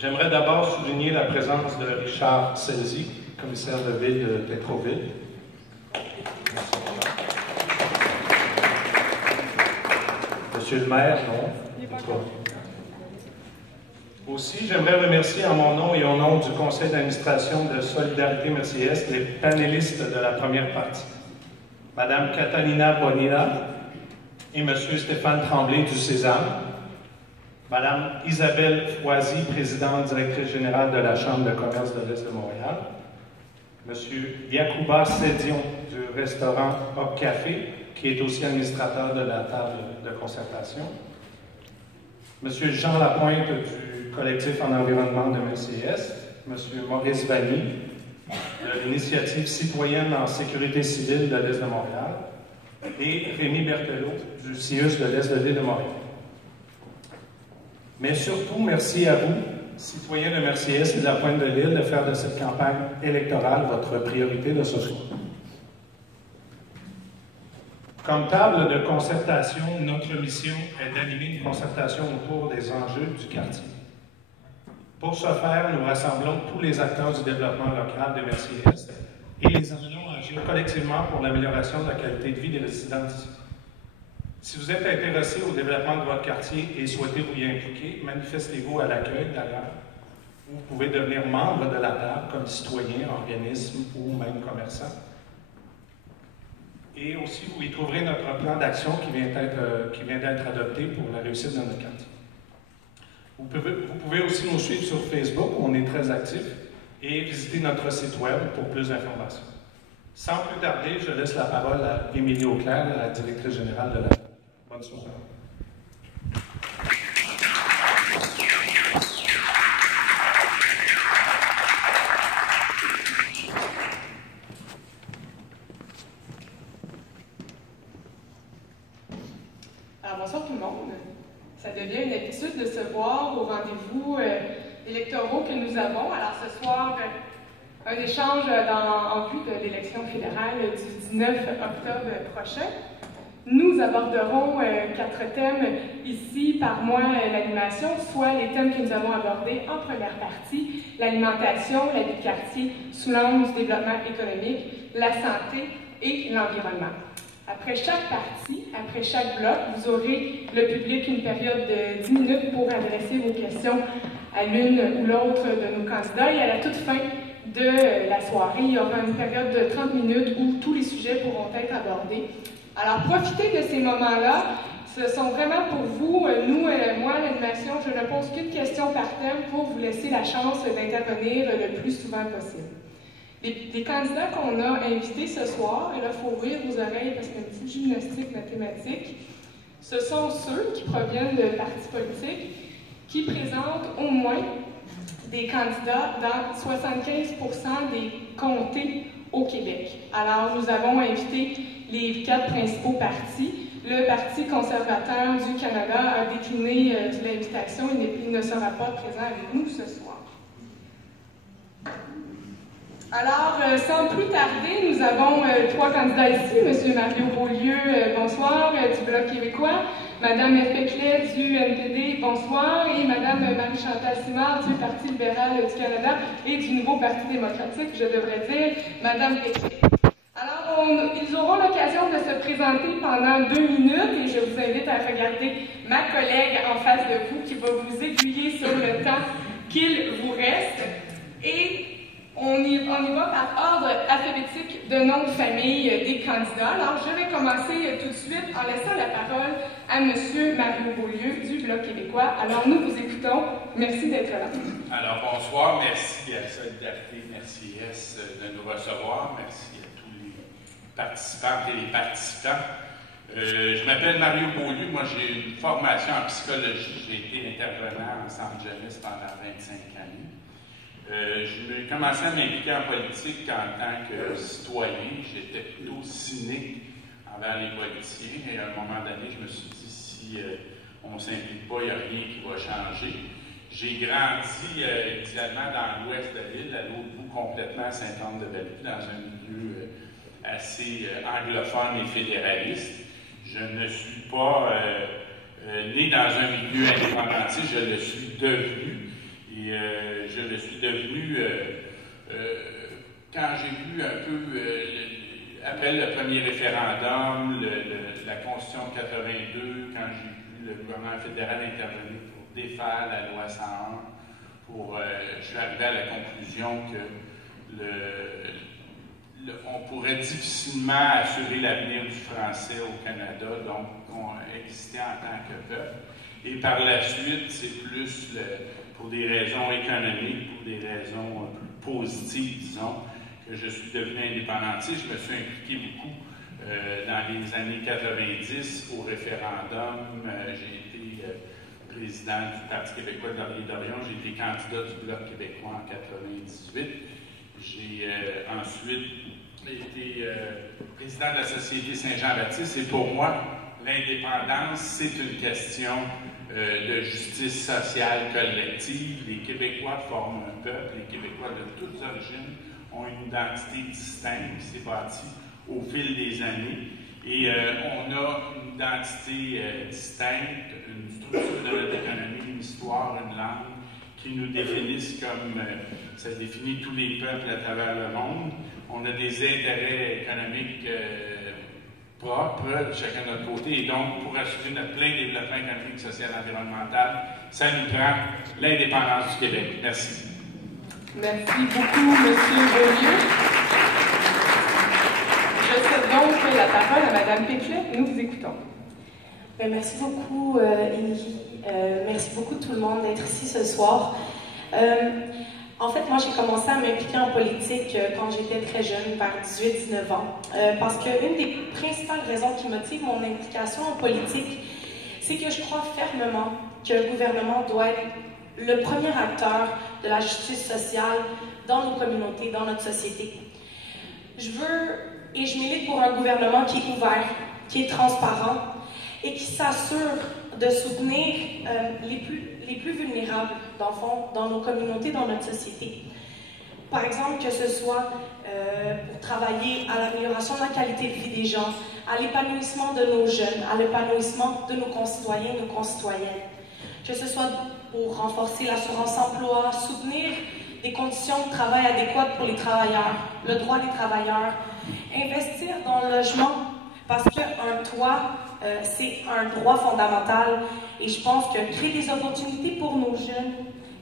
J'aimerais d'abord souligner la présence de Richard Selzy, commissaire de ville de Tétroville. Monsieur le maire, non? Aussi, j'aimerais remercier en mon nom et au nom du conseil d'administration de Solidarité Merci-Est les panélistes de la première partie. Madame Catalina Bonilla et Monsieur Stéphane Tremblay du Sésame. Madame Isabelle Foisy, présidente directrice générale de la Chambre de commerce de l'Est de Montréal. Monsieur Yacouba Sédion du restaurant Hop Café, qui est aussi administrateur de la table de concertation. Monsieur Jean Lapointe du collectif en environnement de Merci-Est. Monsieur Maurice Vanny de l'initiative citoyenne en sécurité civile de l'Est de Montréal. Et Rémi Berthelot du CIUS de l'Est de l'île de Montréal. Mais surtout, merci à vous, citoyens de Merci-Est et de la Pointe de l'Île, de faire de cette campagne électorale votre priorité de ce soir. Comme table de concertation, notre mission est d'animer une concertation autour des enjeux du quartier. Pour ce faire, nous rassemblons tous les acteurs du développement local de Merci-Est et les amenons à agir collectivement pour l'amélioration de la qualité de vie des résidents ici. Si vous êtes intéressé au développement de votre quartier et souhaitez vous y impliquer, manifestez-vous à l'accueil d'ailleurs. Vous pouvez devenir membre de la table comme citoyen, organisme ou même commerçant. Et aussi, vous y trouverez notre plan d'action qui vient d'être adopté pour la réussite de notre quartier. Vous pouvez aussi nous suivre sur Facebook, où on est très actifs, et visiter notre site web pour plus d'informations. Sans plus tarder, je laisse la parole à Émilie Auclair, la directrice générale de la... Bonne soirée. Alors, bonsoir tout le monde. Ça devient une habitude de se voir au rendez-vous électoraux que nous avons. Alors, ce soir, un échange en vue de l'élection fédérale du 19 octobre prochain. Nous aborderons 4 thèmes ici, par moi, l'animation, soit les thèmes que nous avons abordés en première partie, l'alimentation, la vie de quartier sous l'angle du développement économique, la santé et l'environnement. Après chaque partie, après chaque bloc, vous aurez le public une période de 10 minutes pour adresser vos questions à l'une ou l'autre de nos candidats. Et à la toute fin de la soirée, il y aura une période de 30 minutes où tous les sujets pourront être abordés. Alors, profitez de ces moments-là. Ce sont vraiment pour vous, nous, moi, l'animation, je ne pose qu'une question par thème pour vous laisser la chance d'intervenir le plus souvent possible. Les candidats qu'on a invités ce soir, et là, il faut ouvrir vos oreilles parce qu'il y a une petite gymnastique mathématique, ce sont ceux qui proviennent de partis politiques qui présentent au moins des candidats dans 75% des comtés au Québec. Alors, nous avons invité les 4 principaux partis. Le Parti conservateur du Canada a décliné l'invitation. Il ne sera pas présent avec nous ce soir. Alors, sans plus tarder, nous avons 3 candidats ici. M. Mario Beaulieu, bonsoir, du Bloc québécois. Mme Péclet du NPD, bonsoir. Et Mme Marie-Chantal Simard du Parti libéral du Canada et du Nouveau Parti démocratique, je devrais dire, Mme Péclet. Alors, ils auront l'occasion de se présenter pendant 2 minutes et je vous invite à regarder ma collègue en face de vous qui va vous aiguiller sur le temps qu'il vous reste. Et on y va par ordre alphabétique de nom de famille des candidats. Alors, je vais commencer tout de suite en laissant la parole à M. Mario Beaulieu du Bloc québécois. Alors, nous vous écoutons. Merci d'être là. Alors, bonsoir. Merci à Solidarité Merci-Est de nous recevoir. Merci à tous les participantes et les participants. Je m'appelle Mario Beaulieu. Moi, j'ai une formation en psychologie. J'ai été intervenant en centre jeunesse pendant 25 années. J'ai commencé à m'impliquer en politique en tant que citoyen. J'étais plutôt cynique envers les politiciens. Et à un moment donné, je me suis dit, si on ne s'implique pas, il n'y a rien qui va changer. J'ai grandi initialement dans l'ouest de l'île, à l'autre bout complètement à Sainte-Anne-de-Bellevue, dans un milieu assez anglophone et fédéraliste. Je ne suis pas né dans un milieu indépendantiste, je le suis devenu. Et je le suis devenu, quand j'ai vu un peu, après le premier référendum, la Constitution de 82, quand j'ai vu le gouvernement fédéral intervenir pour défaire la loi 101, je suis arrivé à la conclusion que on pourrait difficilement assurer l'avenir du français au Canada, donc on existait en tant que peuple. Et par la suite, c'est plus pour des raisons économiques, pour des raisons plus positives, disons, que je suis devenu indépendantiste. Je me suis impliqué beaucoup dans les années 90 au référendum. J'ai été président du Parti québécois de Laurier-Dorion. J'ai été candidat du Bloc québécois en 98. J'ai ensuite été président de la Société Saint-Jean-Baptiste. Et pour moi, l'indépendance, c'est une question de justice sociale collective. Les Québécois forment un peuple. Les Québécois de toutes origines ont une identité distincte qui s'est bâtie au fil des années. Et on a une identité distincte, une structure de notre économie, une histoire, une langue qui nous définissent comme ça définit tous les peuples à travers le monde. On a des intérêts économiques propres, chacun de notre côté, et donc pour assurer notre plein développement économique, social et environnemental, ça nous prend l'indépendance du Québec. Merci. Merci beaucoup, M. Beaulieu. Je cède donc la parole à Mme Péclet. Nous vous écoutons. Bien, merci beaucoup, Émilie. Merci beaucoup tout le monde d'être ici ce soir. En fait, moi, j'ai commencé à m'impliquer en politique quand j'étais très jeune, vers 18-19 ans. Parce qu'une des principales raisons qui motive mon implication en politique, c'est que je crois fermement que le gouvernement doit être le premier acteur de la justice sociale dans nos communautés, dans notre société. Je veux et je milite pour un gouvernement qui est ouvert, qui est transparent et qui s'assure de soutenir les plus vulnérables, dans le fond, dans nos communautés, dans notre société. Par exemple, que ce soit pour travailler à l'amélioration de la qualité de vie des gens, à l'épanouissement de nos jeunes, à l'épanouissement de nos concitoyens et nos concitoyennes. Que ce soit pour renforcer l'assurance emploi, soutenir des conditions de travail adéquates pour les travailleurs, le droit des travailleurs, investir dans le logement, parce qu'un toit, c'est un droit fondamental. Et je pense que créer des opportunités pour nos jeunes,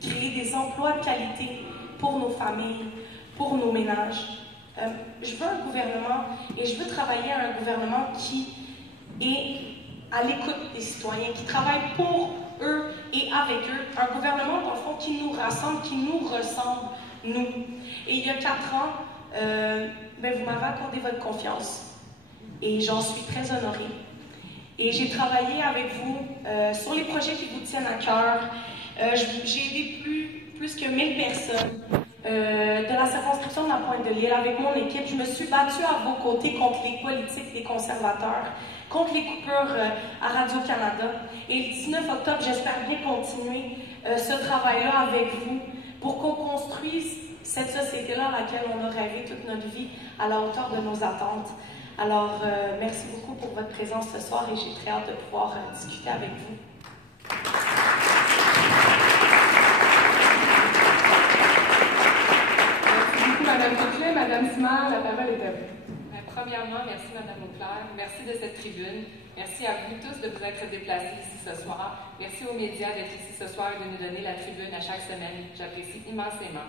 créer des emplois de qualité pour nos familles, pour nos ménages. Je veux un gouvernement et je veux travailler à un gouvernement qui est à l'écoute des citoyens, qui travaille pour eux et avec eux. Un gouvernement, dans le fond, qui nous rassemble, qui nous ressemble, nous. Et il y a 4 ans, vous m'avez accordé votre confiance. Et j'en suis très honorée. Et j'ai travaillé avec vous sur les projets qui vous tiennent à cœur. J'ai aidé plus que 1000 personnes de la circonscription de la Pointe-de-l'Île avec mon équipe. Je me suis battue à vos côtés contre les politiques des conservateurs, contre les coupures à Radio-Canada. Et le 19 octobre, j'espère bien continuer ce travail-là avec vous pour qu'on construise cette société-là à laquelle on a rêvé toute notre vie à la hauteur de nos attentes. Alors, merci beaucoup pour votre présence ce soir et j'ai très hâte de pouvoir discuter avec vous. Merci beaucoup, Mme Péclet. Mme Simard, la parole est à vous. Premièrement, merci Mme Auclair. Merci de cette tribune. Merci à vous tous de vous être déplacés ici ce soir. Merci aux médias d'être ici ce soir et de nous donner la tribune à chaque semaine. J'apprécie immensément.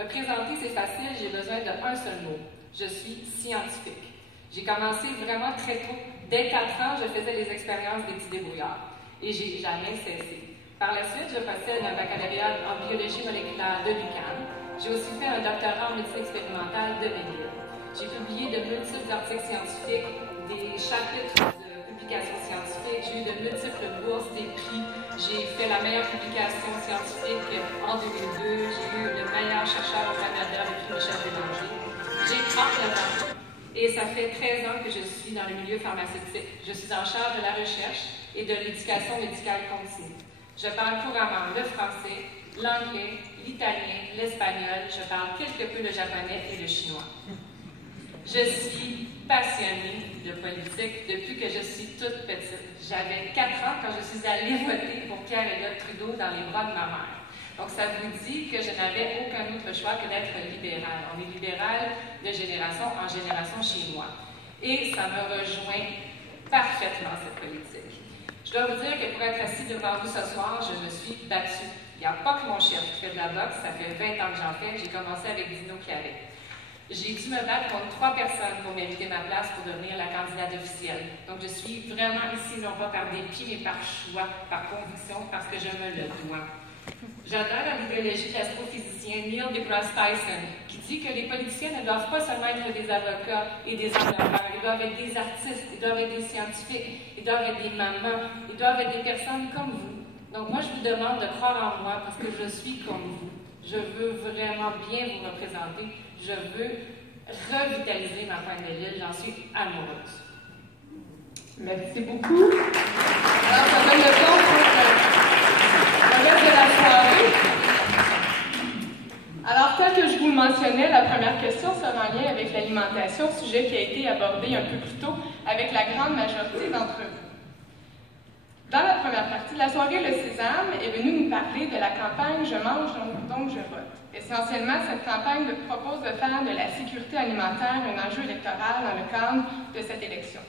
Me présenter, c'est facile, j'ai besoin d'un seul mot. Je suis scientifique. J'ai commencé vraiment très tôt. Dès 4 ans, je faisais les expériences des petits débrouillards. Et j'ai jamais cessé. Par la suite, je possède un baccalauréat en biologie moléculaire de l'UQAM. J'ai aussi fait un doctorat en médecine expérimentale de McGill. J'ai publié de multiples articles scientifiques, des chapitres de publications scientifiques. J'ai eu de multiples bourses, des prix. J'ai fait la meilleure publication scientifique en 2002. J'ai eu le meilleur chercheur au Canada, le prix Michel Bélanger. J'ai 39 ans. Et ça fait 13 ans que je suis dans le milieu pharmaceutique. Je suis en charge de la recherche et de l'éducation médicale continue. Je parle couramment le français, l'anglais, l'italien, l'espagnol. Je parle quelque peu le japonais et le chinois. Je suis passionnée de politique depuis que je suis toute petite. J'avais 4 ans quand je suis allée voter pour Pierre Elliott Trudeau dans les bras de ma mère. Donc, ça vous dit que je n'avais aucun autre choix que d'être libéral. On est libéral de génération en génération chez moi. Et ça me rejoint parfaitement, cette politique. Je dois vous dire que pour être assis devant vous ce soir, je me suis battue. Il n'y a pas que mon chef qui fait de la boxe, ça fait 20 ans que j'en fais. J'ai commencé avec Dino Claret. J'ai dû me battre contre 3 personnes pour mériter ma place pour devenir la candidate officielle. Donc, je suis vraiment ici, non pas par dépit, mais par choix, par conviction, parce que je me le dois. J'adore l'idéologie de l'astrophysicien Neil deGrasse Tyson, qui dit que les politiciens ne doivent pas seulement être des avocats et des ingénieurs, ils doivent être des artistes, ils doivent être des scientifiques, ils doivent être des mamans, ils doivent être des personnes comme vous. Donc, moi, je vous demande de croire en moi parce que je suis comme vous. Je veux vraiment bien vous représenter. Je veux revitaliser ma pointe de l'île. J'en suis amoureuse. Merci beaucoup. Alors, ça donne le temps pour le reste de la soirée. Alors, tel que je vous le mentionnais, la première question sera en lien avec l'alimentation, sujet qui a été abordé un peu plus tôt avec la grande majorité d'entre vous. Dans la première partie de la soirée, le Sésame est venu nous parler de la campagne « Je mange, donc je vote ». Essentiellement, cette campagne propose de faire de la sécurité alimentaire un enjeu électoral dans le cadre de cette élection.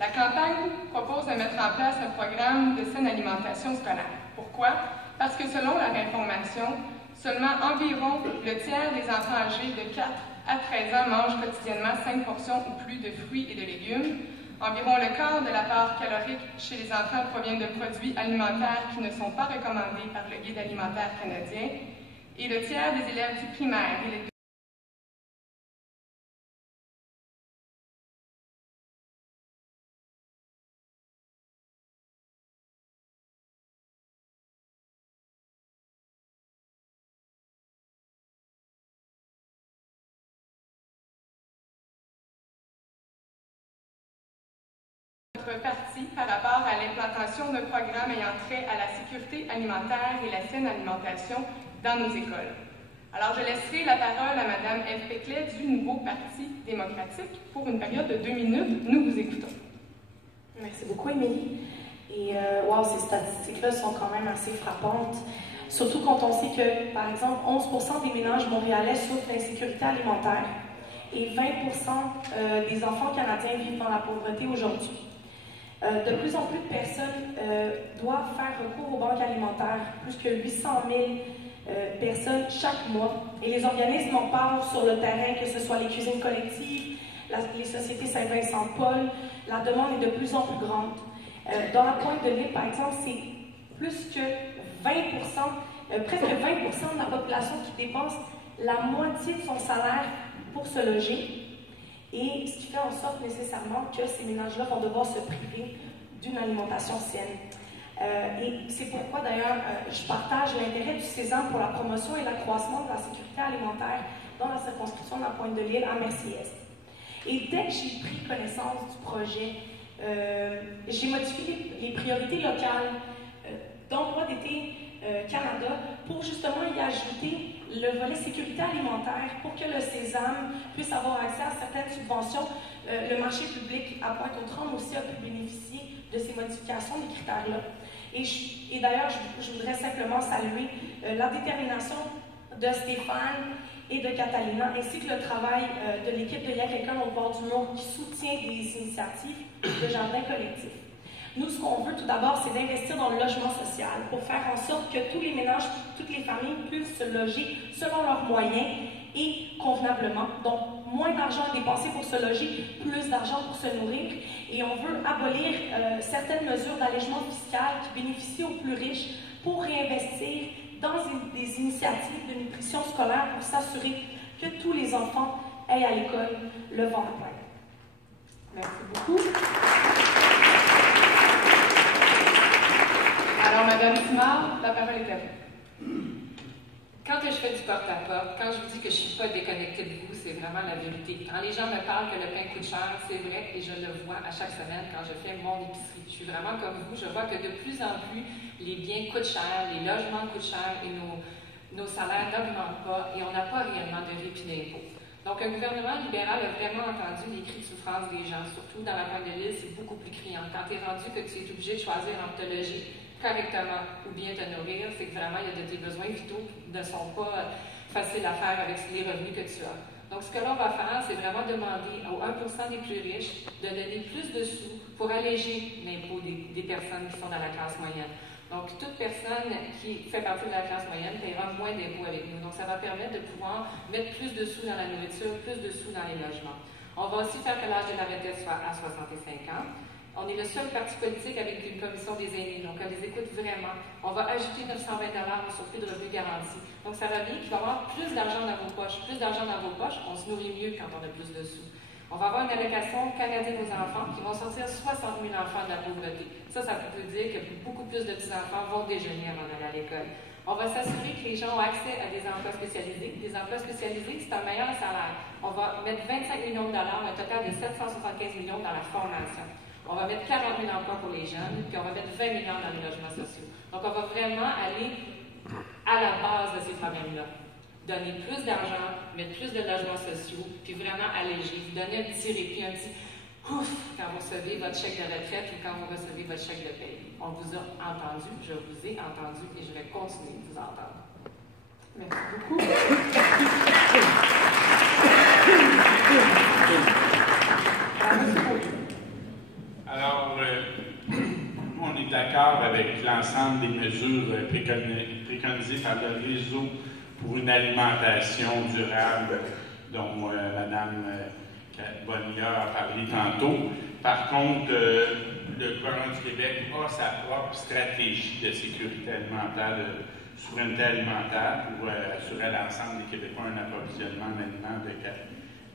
La campagne propose de mettre en place un programme de saine alimentation scolaire. Pourquoi? Parce que selon leur information, seulement environ le tiers des enfants âgés de 4 à 13 ans mangent quotidiennement 5 portions ou plus de fruits et de légumes. Environ le quart de la part calorique chez les enfants provient de produits alimentaires qui ne sont pas recommandés par le Guide alimentaire canadien. Et le tiers des élèves du primaire et les partie par rapport à l'implantation d'un programme ayant trait à la sécurité alimentaire et la saine alimentation dans nos écoles. Alors, je laisserai la parole à Mme Ève Péclet du nouveau Parti démocratique pour une période de 2 minutes. Nous vous écoutons. Merci beaucoup, Émilie. Et wow, ces statistiques-là sont quand même assez frappantes. Surtout quand on sait que, par exemple, 11% des ménages montréalais souffrent d'insécurité alimentaire et 20% des enfants canadiens vivent dans la pauvreté aujourd'hui. De plus en plus de personnes doivent faire recours aux banques alimentaires, plus que 800 000 personnes chaque mois. Et les organismes en parlent sur le terrain, que ce soit les cuisines collectives, les sociétés Saint-Vincent-de-Paul. La demande est de plus en plus grande. Dans la pointe de l'île, par exemple, c'est plus que 20%, presque 20% de la population qui dépense la moitié de son salaire pour se loger. Et ce qui fait en sorte nécessairement que ces ménages-là vont devoir se priver d'une alimentation saine. Et c'est pourquoi d'ailleurs je partage l'intérêt du Sésame pour la promotion et l'accroissement de la sécurité alimentaire dans la circonscription de la pointe de l'île à Merci-Est. Et dès que j'ai pris connaissance du projet, j'ai modifié les priorités locales d'Emploi d'été Canada pour justement y ajouter le volet sécurité alimentaire pour que le Sésame puisse avoir accès à certaines subventions. Le marché public à Pointe-aux-Trembles aussi a pu bénéficier de ces modifications des critères-là. Et d'ailleurs, je voudrais simplement saluer la détermination de Stéphane et de Catalina, ainsi que le travail de l'équipe de Y'a quelqu'un au bord du mur qui soutient des initiatives de jardin collectif. Nous, ce qu'on veut tout d'abord, c'est d'investir dans le logement social pour faire en sorte que tous les ménages, toutes les familles puissent se loger selon leurs moyens et convenablement. Donc, moins d'argent à dépenser pour se loger, plus d'argent pour se nourrir. Et on veut abolir certaines mesures d'allègement fiscal qui bénéficient aux plus riches pour réinvestir dans des initiatives de nutrition scolaire pour s'assurer que tous les enfants aient à l'école le ventre plein. Merci beaucoup. Alors, Mme Simard, la parole est à vous. Quand je fais du porte-à-porte, quand je vous dis que je ne suis pas déconnectée de vous, c'est vraiment la vérité. Quand les gens me parlent que le pain coûte cher, c'est vrai, et je le vois à chaque semaine quand je fais mon épicerie. Je suis vraiment comme vous, je vois que de plus en plus, les biens coûtent cher, les logements coûtent cher, et nos salaires n'augmentent pas, et on n'a pas réellement de répit d'impôt. Donc, un gouvernement libéral a vraiment entendu les cris de souffrance des gens, surtout dans la pointe de l'île, c'est beaucoup plus criant. Quand tu es rendu que tu es obligé de choisir entre te loger correctement ou bien te nourrir, c'est que vraiment, il y a tes besoins vitaux qui ne sont pas faciles à faire avec les revenus que tu as. Donc, ce que l'on va faire, c'est vraiment demander aux 1% des plus riches de donner plus de sous pour alléger l'impôt des personnes qui sont dans la classe moyenne. Donc, toute personne qui fait partie de la classe moyenne paiera moins d'impôts avec nous. Donc, ça va permettre de pouvoir mettre plus de sous dans la nourriture, plus de sous dans les logements. On va aussi faire que l'âge de la retraite soit à 65 ans. On est le seul parti politique avec une commission des aînés, donc on les écoute vraiment. On va ajouter 920 $ au surplus de revenus garantis. Donc, ça va bien qu'il va y avoir plus d'argent dans vos poches. Plus d'argent dans vos poches, on se nourrit mieux quand on a plus de sous. On va avoir une allocation canadienne aux enfants qui vont sortir 60 000 enfants de la pauvreté. Ça veut dire que beaucoup plus de petits-enfants vont déjeuner avant d'aller à l'école. On va s'assurer que les gens ont accès à des emplois spécialisés. Des emplois spécialisés, c'est un meilleur salaire. On va mettre 25 millions de dollars, un total de 775 millions dans la formation. On va mettre 40 000 emplois pour les jeunes, puis on va mettre 20 millions dans les logements sociaux. Donc, on va vraiment aller à la base de ces problèmes-là. Donner plus d'argent, mettre plus de logements sociaux, puis vraiment alléger, vous donner un petit répit, un petit ouf quand vous recevez votre chèque de retraite ou quand vous recevez votre chèque de paie. On vous a entendu, je vous ai entendu et je vais continuer de vous entendre. Merci beaucoup. Alors, on est d'accord avec l'ensemble des mesures préconisées par le réseau pour une alimentation durable dont Mme Bonilla a parlé tantôt. Par contre, le gouvernement du Québec a sa propre stratégie de sécurité alimentaire, de souveraineté alimentaire pour assurer à l'ensemble des Québécois un approvisionnement en aliments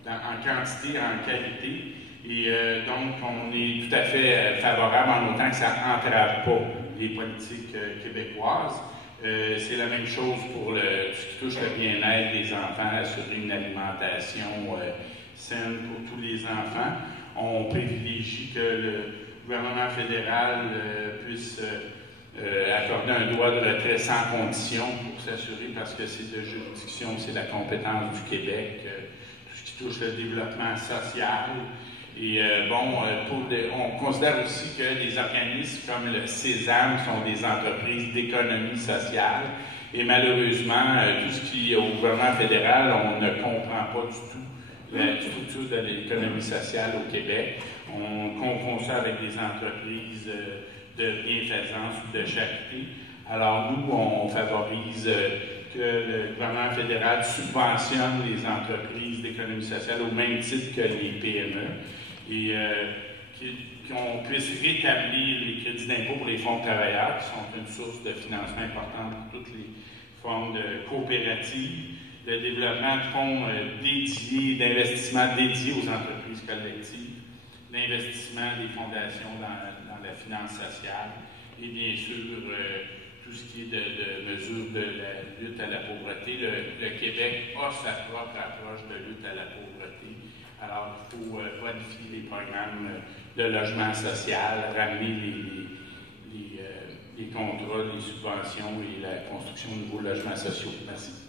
en quantité et en qualité. Et donc, on est tout à fait favorable en autant que ça n'entrave pas les politiques québécoises. C'est la même chose pour ce qui touche le bien-être des enfants, assurer une alimentation saine pour tous les enfants. On privilégie que le gouvernement fédéral puisse accorder un droit de retrait sans condition pour s'assurer, parce que c'est de juridiction, c'est la compétence du Québec, tout ce qui touche le développement social. Et on considère aussi que les organismes comme le Sésame sont des entreprises d'économie sociale. Et malheureusement, tout ce qui est au gouvernement fédéral, on ne comprend pas du tout la structure de l'économie sociale au Québec. On confond ça avec des entreprises de bienfaisance ou de charité. Alors nous, on favorise que le gouvernement fédéral subventionne les entreprises d'économie sociale au même titre que les PME. Et qu'on puisse rétablir les crédits d'impôt pour les fonds de travailleurs, qui sont une source de financement importante pour toutes les formes de coopératives, le développement de fonds dédiés, d'investissements dédiés aux entreprises collectives, l'investissement des fondations dans la finance sociale, et bien sûr, tout ce qui est de mesures de la lutte à la pauvreté. Le Québec a sa propre approche de lutte à la pauvreté. Alors, il faut modifier les programmes de logement social, ramener les contrats, les subventions et la construction de nouveaux logements sociaux. Merci.